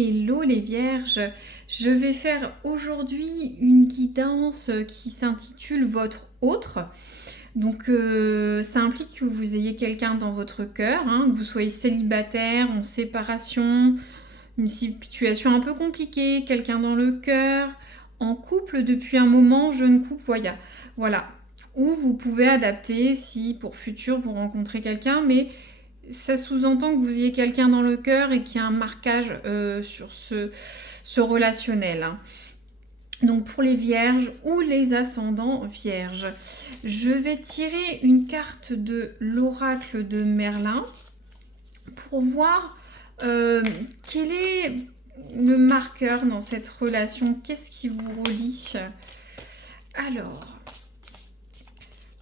Hello les vierges, je vais faire aujourd'hui une guidance qui s'intitule Votre autre. Donc ça implique que vous ayez quelqu'un dans votre cœur, hein, que vous soyez célibataire, en séparation, une situation un peu compliquée, quelqu'un dans le cœur, en couple depuis un moment, jeune couple, voilà. Ou vous pouvez adapter si pour futur vous rencontrez quelqu'un, mais ça sous-entend que vous ayez quelqu'un dans le cœur et qu'il y a un marquage sur ce relationnel, hein. Donc pour les vierges ou les ascendants vierges, je vais tirer une carte de l'oracle de Merlin pour voir quel est le marqueur dans cette relation, qu'est-ce qui vous relie. Alors,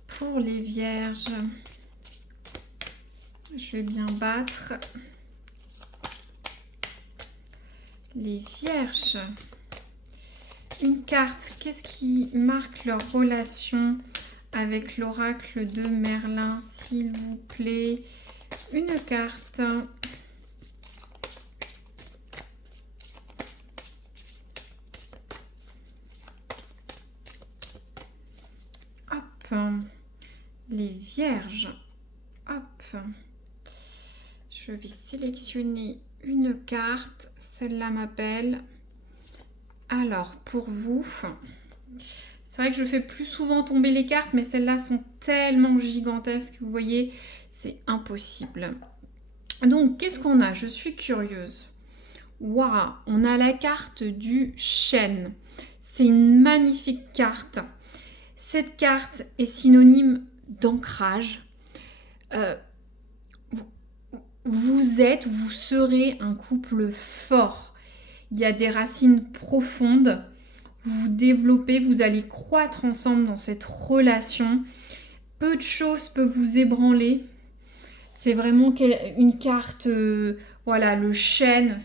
pour les vierges, je vais bien battre. Les vierges, une carte, qu'est-ce qui marque leur relation avec l'oracle de Merlin, s'il vous plaît? Une carte. Hop. Les vierges. Hop. Je vais sélectionner une carte. Celle-là m'appelle. Alors, pour vous, c'est vrai que je fais plus souvent tomber les cartes, mais celles-là sont tellement gigantesques, vous voyez, c'est impossible. Donc, qu'est-ce qu'on a? Je suis curieuse. Waouh, on a la carte du chêne. C'est une magnifique carte. Cette carte est synonyme d'ancrage. Vous serez un couple fort. Il y a des racines profondes. Vous vous développez, vous allez croître ensemble dans cette relation. Peu de choses peuvent vous ébranler. C'est vraiment une carte, voilà, le chêne.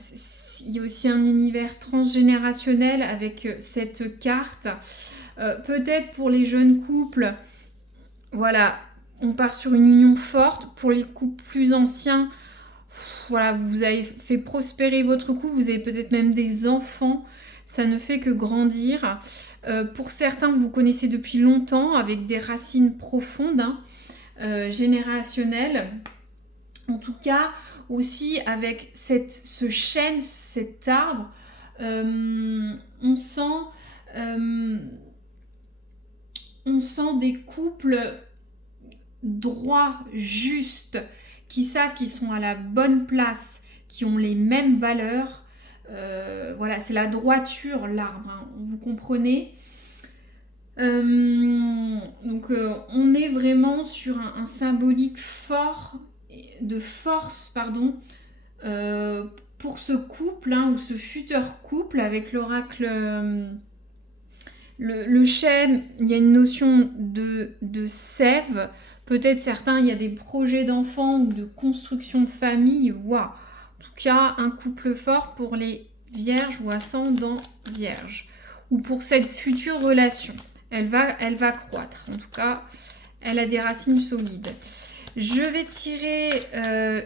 Il y a aussi un univers transgénérationnel avec cette carte. Peut-être pour les jeunes couples, voilà, on part sur une union forte. Pour les couples plus anciens, voilà, vous avez fait prospérer votre couple, vous avez peut-être même des enfants, ça ne fait que grandir. Pour certains, vous connaissez depuis longtemps avec des racines profondes, hein, générationnelles. En tout cas, aussi avec ce chêne, cet arbre, on sent des couples droits, justes, qui savent qu'ils sont à la bonne place, qui ont les mêmes valeurs. Voilà, c'est la droiture, l'arbre, hein, vous comprenez. Donc on est vraiment sur un symbolique fort, de force, pardon, pour ce couple, hein, ou ce futur couple avec l'oracle. Le chêne, il y a une notion de sève. Peut-être certains, il y a des projets d'enfants ou de construction de famille. Waouh! En tout cas, un couple fort pour les vierges ou ascendants vierges. Ou pour cette future relation. Elle va croître. En tout cas, elle a des racines solides. Je vais tirer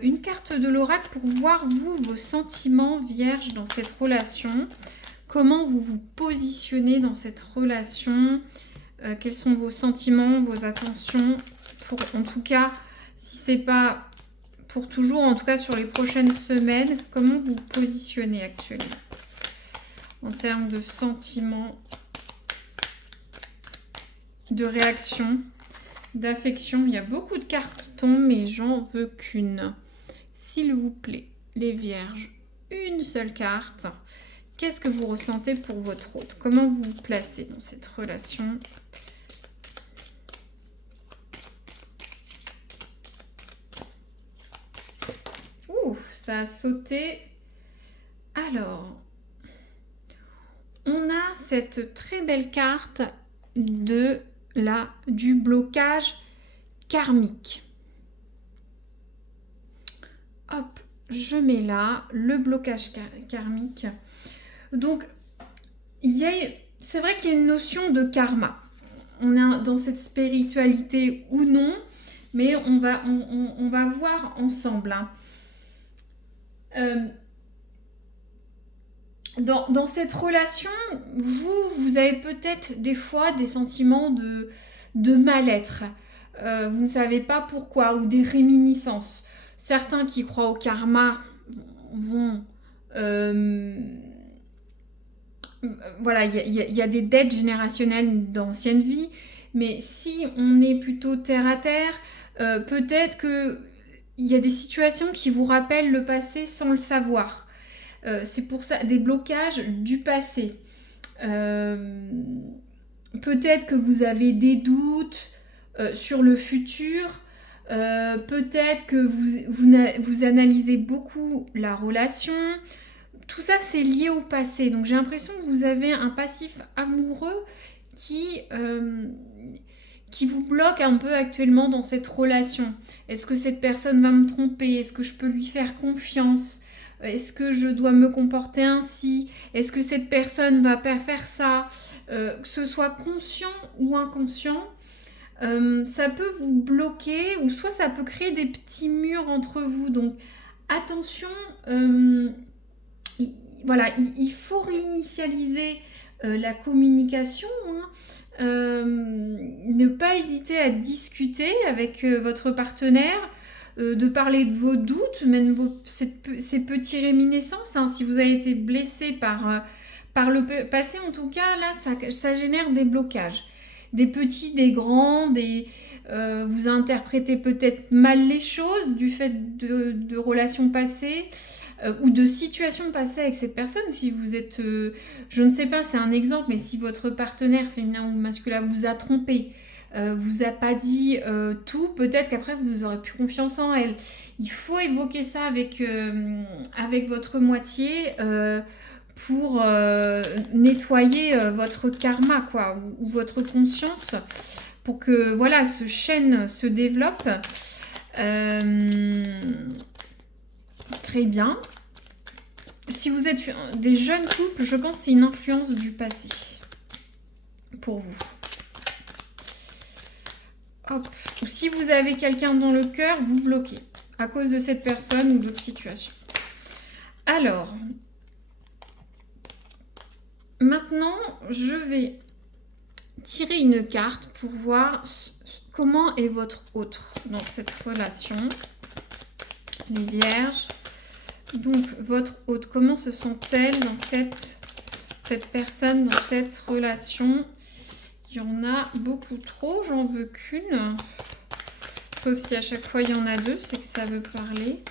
une carte de l'oracle pour voir, vous, vos sentiments vierges dans cette relation. Comment vous vous positionnez dans cette relation, quels sont vos sentiments, vos attentions, en tout cas, si ce n'est pas pour toujours, en tout cas sur les prochaines semaines, comment vous vous positionnez actuellement en termes de sentiments, de réaction, d'affection. Il y a beaucoup de cartes qui tombent, mais j'en veux qu'une. S'il vous plaît, les vierges, une seule carte. Qu'est-ce que vous ressentez pour votre autre? Comment vous vous placez dans cette relation? Ouh, ça a sauté. Alors, on a cette très belle carte du blocage karmique. Hop, je mets là le blocage karmique. Donc, c'est vrai qu'il y a une notion de karma. On est dans cette spiritualité ou non, mais on va voir ensemble, hein. Dans cette relation, vous avez peut-être des fois des sentiments de mal-être. Vous ne savez pas pourquoi, ou des réminiscences. Certains qui croient au karma vont... euh, voilà, il y a des dettes générationnelles d'anciennes vies, mais si on est plutôt terre à terre, peut-être que il y a des situations qui vous rappellent le passé sans le savoir. C'est pour ça des blocages du passé. Peut-être que vous avez des doutes sur le futur. Peut-être que vous analysez beaucoup la relation. Tout ça, c'est lié au passé. Donc j'ai l'impression que vous avez un passif amoureux qui vous bloque un peu actuellement dans cette relation. Est-ce que cette personne va me tromper? Est-ce que je peux lui faire confiance? Est-ce que je dois me comporter ainsi? Est-ce que cette personne va faire ça? Que ce soit conscient ou inconscient, ça peut vous bloquer ou soit ça peut créer des petits murs entre vous. Donc attention, voilà, il faut réinitialiser la communication, hein. Ne pas hésiter à discuter avec votre partenaire, de parler de vos doutes, même ces petits réminiscences, hein. Si vous avez été blessé par le passé, en tout cas, là, ça génère des blocages. Des petits, des grands, vous interprétez peut-être mal les choses du fait de relations passées ou de situations passées avec cette personne. Si vous êtes, je ne sais pas, c'est un exemple, mais si votre partenaire féminin ou masculin vous a trompé, vous a pas dit tout, peut-être qu'après vous aurez plus confiance en elle. Il faut évoquer ça avec votre moitié pour nettoyer votre karma, quoi, ou votre conscience, pour que voilà, ce chaîne se développe. Très bien. Si vous êtes des jeunes couples, je pense que c'est une influence du passé pour vous. Hop. Ou si vous avez quelqu'un dans le cœur, vous bloquez à cause de cette personne ou d'autres situations. Alors, maintenant, je vais tirer une carte pour voir comment est votre autre dans cette relation. Les vierges. Donc, votre hôte, comment se sent-elle dans cette personne, dans cette relation? Il y en a beaucoup trop, j'en veux qu'une. Sauf si à chaque fois il y en a deux, c'est que ça veut parler.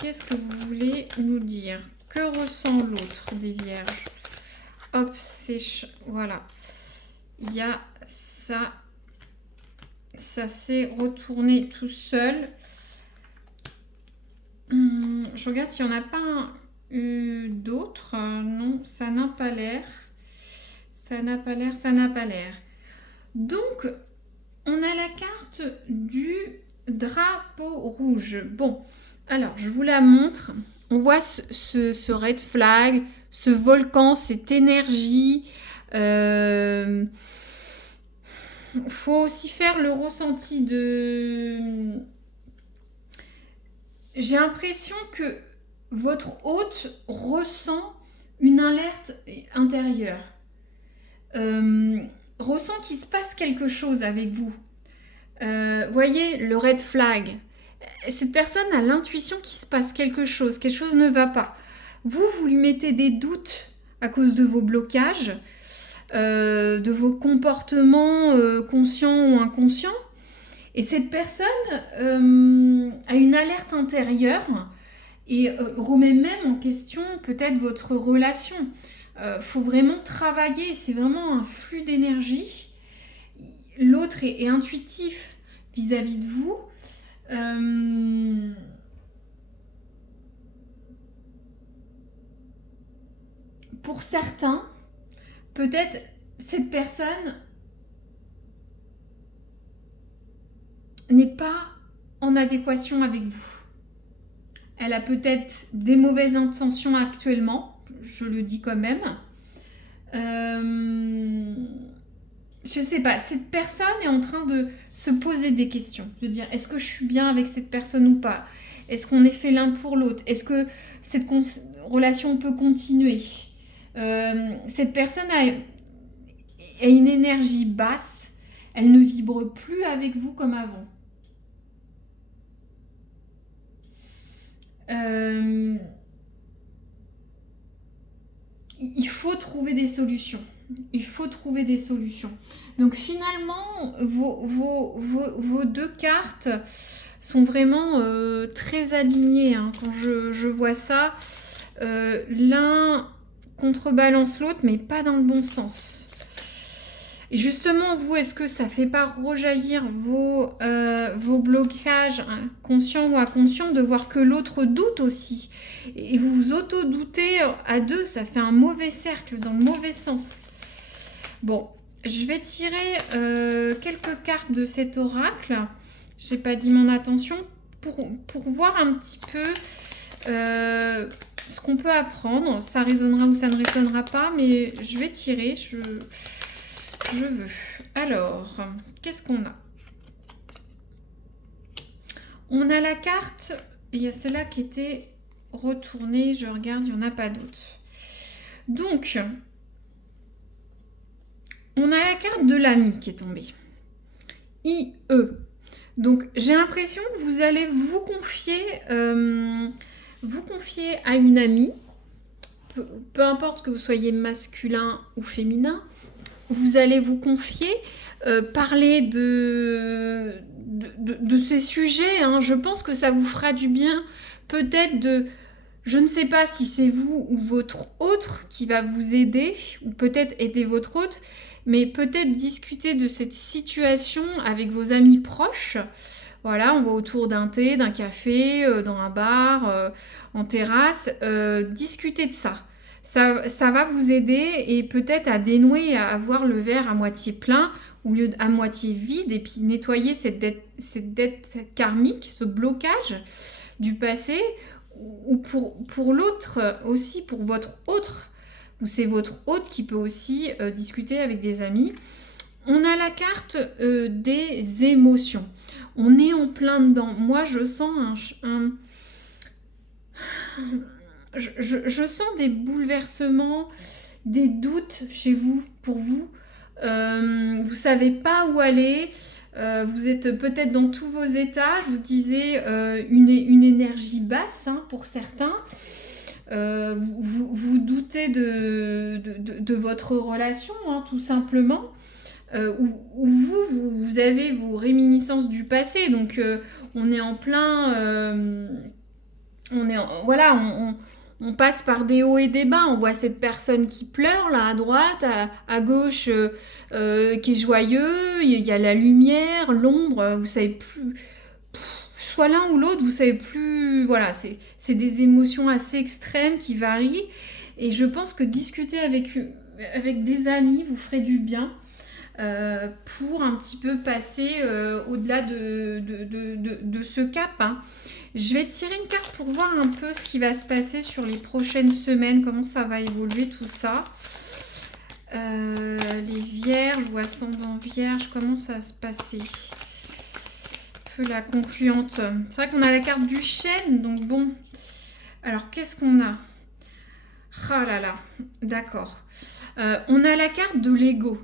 Qu'est-ce que vous voulez nous dire? Que ressent l'autre des vierges? Hop, voilà. Il y a ça. Ça s'est retourné tout seul. Je regarde s'il n'y en a pas d'autres. Non, ça n'a pas l'air. Ça n'a pas l'air, ça n'a pas l'air. Donc, on a la carte du drapeau rouge. Bon, alors, je vous la montre. On voit ce red flag, ce volcan, cette énergie. Faut aussi faire le ressenti de... J'ai l'impression que votre hôte ressent une alerte intérieure. Ressent qu'il se passe quelque chose avec vous. Voyez le red flag. Cette personne a l'intuition qu'il se passe quelque chose ne va pas. Vous lui mettez des doutes à cause de vos blocages, de vos comportements conscients ou inconscients. Et cette personne a une alerte intérieure et remet même en question peut-être votre relation. Faut vraiment travailler, c'est vraiment un flux d'énergie. L'autre est intuitif vis-à-vis de vous. Pour certains, peut-être cette personne n'est pas en adéquation avec vous. Elle a peut-être des mauvaises intentions actuellement, je le dis quand même. Je sais pas, cette personne est en train de se poser des questions, de dire est-ce que je suis bien avec cette personne ou pas? Est-ce qu'on est fait l'un pour l'autre? Est-ce que relation peut continuer. Cette personne a une énergie basse, elle ne vibre plus avec vous comme avant. Il faut trouver des solutions. Il faut trouver des solutions. Donc finalement, vos deux cartes sont vraiment très alignées. Hein. Quand je vois ça, l'un contrebalance l'autre, mais pas dans le bon sens. Et justement, vous, est-ce que ça fait pas rejaillir vos blocages conscients ou inconscients de voir que l'autre doute aussi? Et vous vous auto-doutez à deux, ça fait un mauvais cercle dans le mauvais sens. Bon, je vais tirer quelques cartes de cet oracle. Je n'ai pas dit mon attention pour voir un petit peu ce qu'on peut apprendre. Ça résonnera ou ça ne résonnera pas, mais je vais tirer. Je veux. Alors, qu'est-ce qu'on a? On a la carte, il y a celle-là qui était retournée, je regarde, il n'y en a pas d'autres. Donc, on a la carte de l'ami qui est tombée. IE. Donc, j'ai l'impression que vous allez vous confier à une amie, peu importe que vous soyez masculin ou féminin, vous allez vous confier, parler de ces sujets. Hein. Je pense que ça vous fera du bien. Peut-être de... Je ne sais pas si c'est vous ou votre autre qui va vous aider, ou peut-être aider votre autre, mais peut-être discuter de cette situation avec vos amis proches. Voilà, on va autour d'un thé, d'un café, dans un bar, en terrasse, discuter de ça. Ça va vous aider et peut-être à dénouer, à voir le verre à moitié plein au lieu à moitié vide et puis nettoyer cette dette karmique, ce blocage du passé ou pour l'autre aussi, pour votre autre, ou c'est votre hôte qui peut aussi discuter avec des amis. On a la carte des émotions. On est en plein dedans. Moi, je sens je sens des bouleversements, des doutes chez vous, pour vous. Vous savez pas où aller. Vous êtes peut-être dans tous vos états. Je vous disais une énergie basse hein, pour certains. Vous doutez de votre relation, hein, tout simplement. Où vous avez vos réminiscences du passé. Donc, on est en plein... on passe par des hauts et des bas. On voit cette personne qui pleure là à droite, à gauche qui est joyeux. Il y a la lumière, l'ombre. Vous savez plus, soit l'un ou l'autre, vous savez plus. Voilà, c'est des émotions assez extrêmes qui varient. Et je pense que discuter avec des amis vous ferait du bien. Pour un petit peu passer au-delà de ce cap. Hein. Je vais tirer une carte pour voir un peu ce qui va se passer sur les prochaines semaines, comment ça va évoluer tout ça. Les vierges ou ascendant vierge, comment ça va se passer? Un peu la concluante. C'est vrai qu'on a la carte du chêne, donc bon. Alors, qu'est-ce qu'on a? Ah là là, d'accord. On a la carte de l'ego.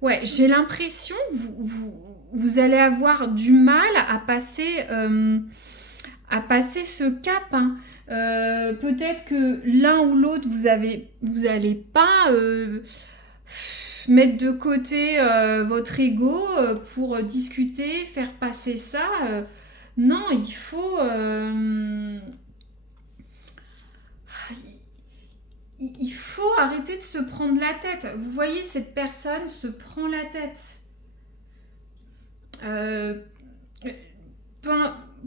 Ouais, j'ai l'impression que vous allez avoir du mal à passer ce cap. Hein. Peut-être que l'un ou l'autre, vous allez pas mettre de côté votre ego pour discuter, faire passer ça. Non, il faut... Il faut arrêter de se prendre la tête. Vous voyez, cette personne se prend la tête.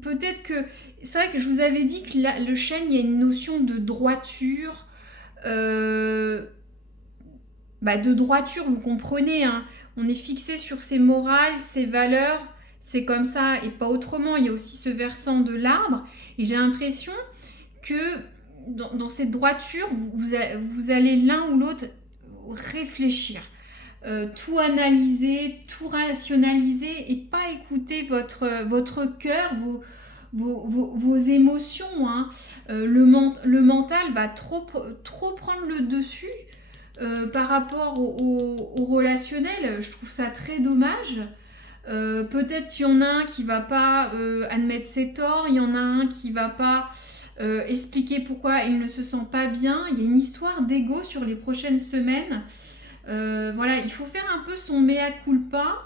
Peut-être que... C'est vrai que je vous avais dit que le chêne, il y a une notion de droiture. De droiture, vous comprenez. Hein. On est fixé sur ses morales, ses valeurs. C'est comme ça et pas autrement. Il y a aussi ce versant de l'arbre. Et j'ai l'impression que... Dans cette droiture, vous allez l'un ou l'autre réfléchir, tout analyser, tout rationaliser et pas écouter votre cœur, vos émotions, hein. Le mental va trop prendre le dessus par rapport au relationnel. Je trouve ça très dommage. Peut-être il y en a un qui va pas admettre ses torts, il y en a un qui va pas expliquer pourquoi il ne se sent pas bien. Il y a une histoire d'ego sur les prochaines semaines. Voilà, il faut faire un peu son mea culpa.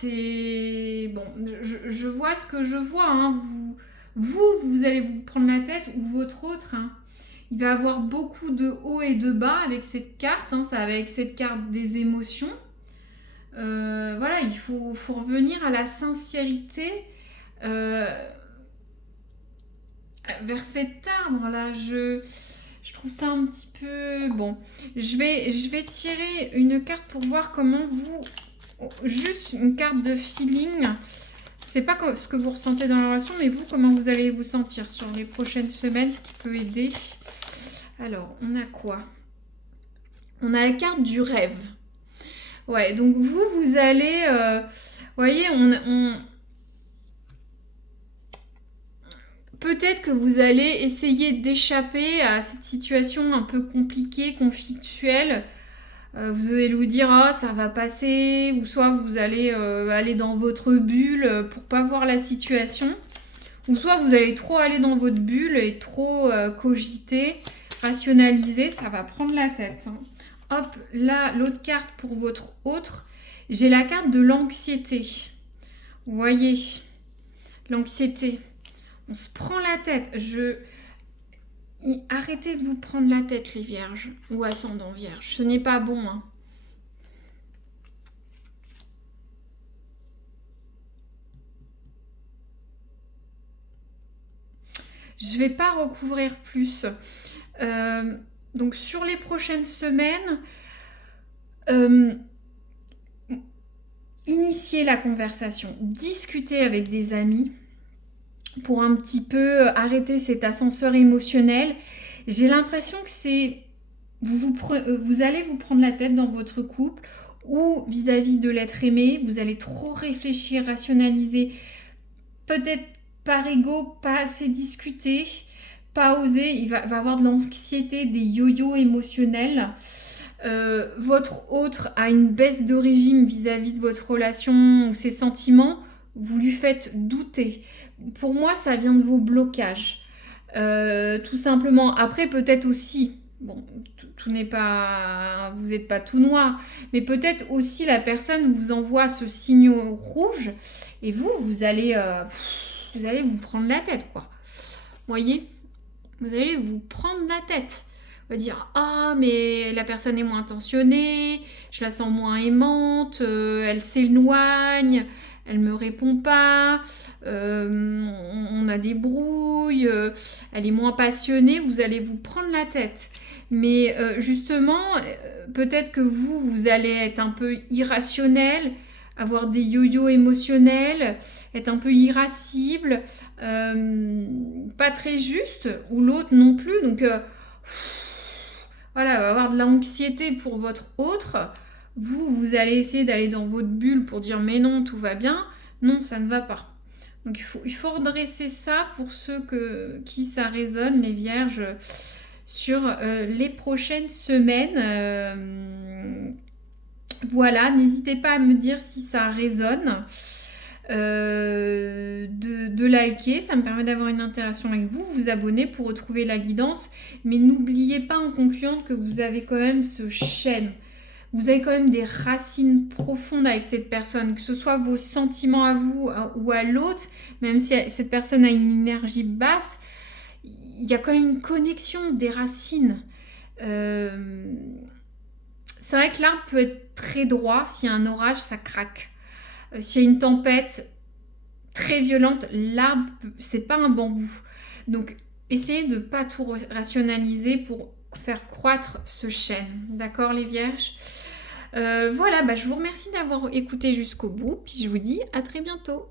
C'est... Bon, je vois ce que je vois, hein. Vous allez vous prendre la tête, ou votre autre, hein. Il va avoir beaucoup de hauts et de bas avec cette carte, hein. Ça va avec cette carte des émotions. Voilà, il faut revenir à la sincérité vers cet arbre-là. Je trouve ça un petit peu... Bon, je vais tirer une carte pour voir comment vous... Juste une carte de feeling. C'est pas ce que vous ressentez dans la relation, mais vous, comment vous allez vous sentir sur les prochaines semaines, ce qui peut aider. Alors, on a quoi? On a la carte du rêve. Ouais, donc vous allez... voyez, peut-être que vous allez essayer d'échapper à cette situation un peu compliquée, conflictuelle. Vous allez vous dire, oh, ça va passer, ou soit vous allez aller dans votre bulle pour pas voir la situation, ou soit vous allez trop aller dans votre bulle et trop cogiter, rationaliser, ça va prendre la tête, hein. Hop, là, l'autre carte pour votre autre, j'ai la carte de l'anxiété. Vous voyez, l'anxiété. On se prend la tête. Arrêtez de vous prendre la tête, les vierges ou ascendants vierges. Ce n'est pas bon, hein. Je ne vais pas recouvrir plus. Donc, sur les prochaines semaines, initiez la conversation. Discutez avec des amis pour un petit peu arrêter cet ascenseur émotionnel. J'ai l'impression que c'est... Vous allez vous prendre la tête dans votre couple ou vis-à-vis de l'être aimé. Vous allez trop réfléchir, rationaliser. Peut-être par ego, pas assez discuter, pas oser. Il va avoir de l'anxiété, des yo-yo émotionnels. Votre autre a une baisse de régime vis-à-vis de votre relation ou ses sentiments. Vous lui faites douter. Pour moi, ça vient de vos blocages. Tout simplement. Après, peut-être aussi, bon, tout n'est pas... Vous n'êtes pas tout noir, mais peut-être aussi la personne vous envoie ce signe rouge et vous allez vous prendre la tête, quoi. Voyez? Vous allez vous prendre la tête. On va dire, ah, mais la personne est moins attentionnée, je la sens moins aimante, elle s'éloigne, elle me répond pas, on a des brouilles, elle est moins passionnée, vous allez vous prendre la tête. Mais justement, peut-être que vous allez être un peu irrationnel, avoir des yo-yo émotionnels, être un peu irascible, pas très juste, ou l'autre non plus. Donc voilà, va avoir de l'anxiété pour votre autre. Vous allez essayer d'aller dans votre bulle pour dire mais non, tout va bien. Non, ça ne va pas. Donc il faut redresser ça pour ceux qui ça résonne, les vierges, sur les prochaines semaines. Voilà, n'hésitez pas à me dire si ça résonne. De liker, ça me permet d'avoir une interaction avec vous, vous abonner pour retrouver la guidance, mais n'oubliez pas en concluant que vous avez quand même ce chêne, vous avez quand même des racines profondes avec cette personne, que ce soit vos sentiments à vous ou à l'autre, même si cette personne a une énergie basse, il y a quand même une connexion des racines. C'est vrai que l'arbre peut être très droit, s'il y a un orage, ça craque. S'il y a une tempête très violente, l'arbre, c'est pas un bambou. Donc, essayez de ne pas tout rationaliser pour faire croître ce chêne. D'accord, les vierges? Voilà, je vous remercie d'avoir écouté jusqu'au bout. Puis je vous dis à très bientôt.